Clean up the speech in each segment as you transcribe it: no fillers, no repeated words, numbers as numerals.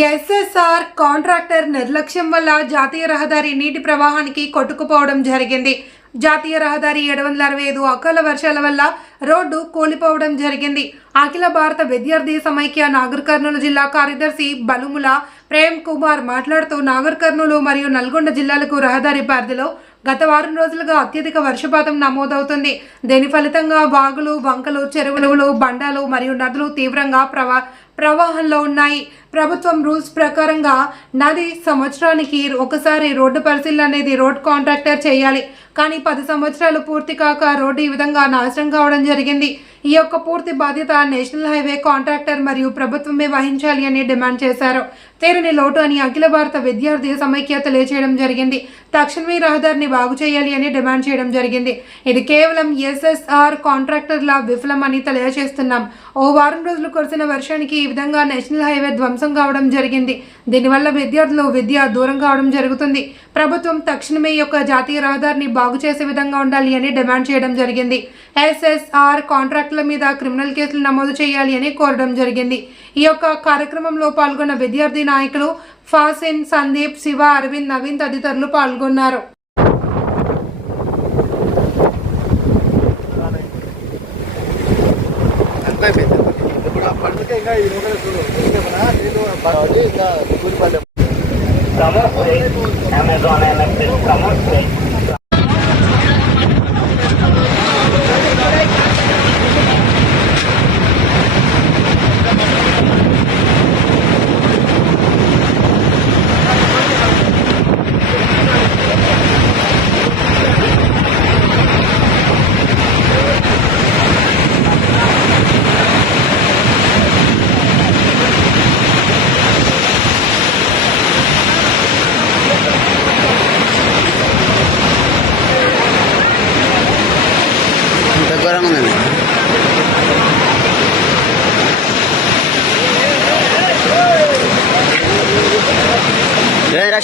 SSR contractor నిర్లక్ష్యం వల్ల జాతీయ రహదారి నీటి ప్రవాహానికి కొట్టుకుపోవడం జరిగింది. జాతీయ రహదారి 765 అకాల వర్షాల వల్ల రోడ్డు కూలిపోవడం జరిగింది. అఖిల భారత విద్యార్థి సమైక్య నాగర్ కర్నూలు జిల్లా కార్యదర్శి బలుముల ప్రేమ్ కుమార్ మాట్లాడుతూ నాగర్ కర్నూలు మరియు నల్గొండ జిల్లాలకు రహదారి పరిధిలో గత వారం రోజులుగా అత్యధిక వర్షపాతం నమోదవుతుంది. దీని ఫలితంగా వాగులు, వంకలు, చెరువులు, బండాలు మరియు నదులు తీవ్రంగా ప్రవాహంలో ఉన్నాయి. ప్రభుత్వం రూల్స్ ప్రకారంగా నది సంవత్సరానికి ఒకసారి రోడ్డు పరిశీలన అనేది రోడ్ కాంట్రాక్టర్ చేయాలి. కానీ 10 సంవత్సరాలు పూర్తి కాక రోడ్డు ఈ విధంగా నాశనం కావడం జరిగింది. ఈ యొక్క పూర్తి బాధ్యత నేషనల్ హైవే కాంట్రాక్టర్ మరియు ప్రభుత్వమే వహించాలి అని డిమాండ్ చేశారు. తీరని లోటు అని అఖిల భారత విద్యార్థి సమైక్య తెలియజేయడం జరిగింది. తక్షణమే రహదారిని బాగు చేయాలి అని డిమాండ్ చేయడం జరిగింది. ఇది కేవలం ఎస్ఎస్ఆర్ కాంట్రాక్టర్ల విఫలం అని తెలియజేస్తున్నాం. ఓ వారం రోజులు కురిసిన వర్షానికి ఈ విధంగా నేషనల్ హైవే ధ్వంసం కావడం జరిగింది. దీనివల్ల విద్యార్థులు విద్య దూరం కావడం జరుగుతుంది. ప్రభుత్వం తక్షణమే ఈ యొక్క జాతీయ రహదారిని బాగు చేసే విధంగా ఉండాలి అని డిమాండ్ చేయడం జరిగింది. ఎస్ఎస్ఆర్ కాంట్రాక్టుల మీద క్రిమినల్ కేసులు నమోదు చేయాలి అని కోరడం జరిగింది. ఈ యొక్క కార్యక్రమంలో పాల్గొన్న విద్యార్థి నాయకులు ఫాసిన్, సందీప్, శివ, అరవింద్, నవీన్ తదితరులు పాల్గొన్నారు.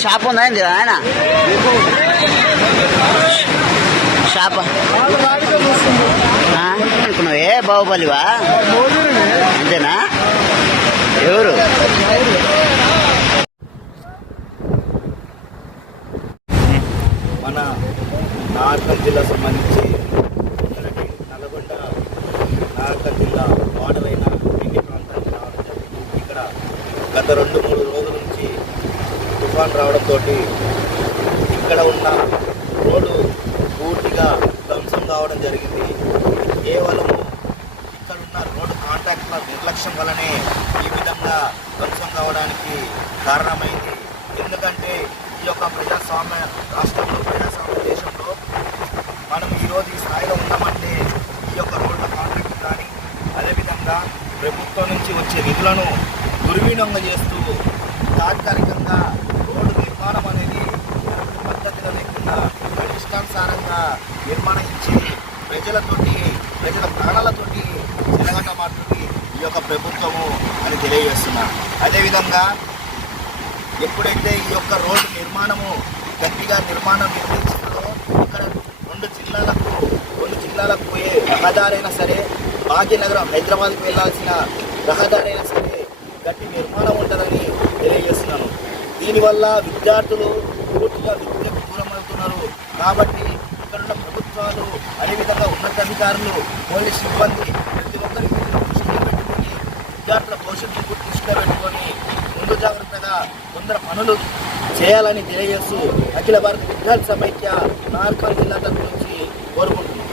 షాప్ ఉందా ఏంది ఆయన షాప్ అనుకున్నావే బాహుబలివా అంతేనా? ఎవరు మన నాగర్ జిల్లా సంబంధించి నల్గొండ నాగర్ జిల్లా వాడలైన ఇంటి ప్రాంతానికి రావడం జరిగింది. ఇక్కడ గత 2-3 రోజుల నుంచి తుఫాన్ రావడంతో ఇక్కడ ఉన్న రోడ్డు పూర్తిగా ధ్వంసం కావడం జరిగింది. కేవలము ఇక్కడున్న రోడ్డు కాంట్రాక్టుల నిర్లక్ష్యం వల్లనే ఈ విధంగా ధ్వంసం కావడానికి కారణమైంది. ఎందుకంటే ఈ యొక్క ప్రజాస్వామ్య రాష్ట్రంలో, ప్రజాస్వామ్య దేశంలో మనం ఈరోజు ఈ స్థాయిలో ఉన్నామంటే ఈ యొక్క రోడ్ల కాంట్రాక్ట్ కానీ అదేవిధంగా ప్రభుత్వం నుంచి వచ్చే నిధులను దుర్వినియోగం చేస్తూ తాత్కాలికంగా రోడ్డు నిర్మాణం అనేది పద్ధతిలో లేకుండా ఇష్టానుసారంగా నిర్మాణించి ప్రజల ప్రాణాలతోటి చెలగటమాడుతుంది ఈ యొక్క ప్రభుత్వము అని తెలియజేస్తున్నా. అదేవిధంగా ఎప్పుడైతే ఈ యొక్క రోడ్డు నిర్మాణము గట్టిగా నిర్మించిందో ఇక్కడ 2 జిల్లాలకు పోయే రహదారైనా సరే, భాగ్యనగరం హైదరాబాద్కి వెళ్ళాల్సిన రహదారైనా సరే గట్టి నిర్మాణం ఉంటుందని తెలియజేస్తున్నాను. దీనివల్ల విద్యార్థులు పూర్తిగా విద్యకు దూరం అవుతున్నారు. కాబట్టి ఇక్కడున్న ప్రభుత్వాలు, అదేవిధంగా ఉన్నతాధికారులు, పోలీస్ సిబ్బంది ప్రతి ఒక్కరికి దృష్టిలో పెట్టుకొని విద్యార్థుల భవిష్యత్తును దృష్టిలో పెట్టుకొని ముందు జాగ్రత్తగా కొందరు పనులు చేయాలని తెలియజేస్తూ అఖిల భారత విద్యార్థి సమైక్య నాగర్ జిల్లా తరఫు నుంచి కోరుకుంటున్నాను.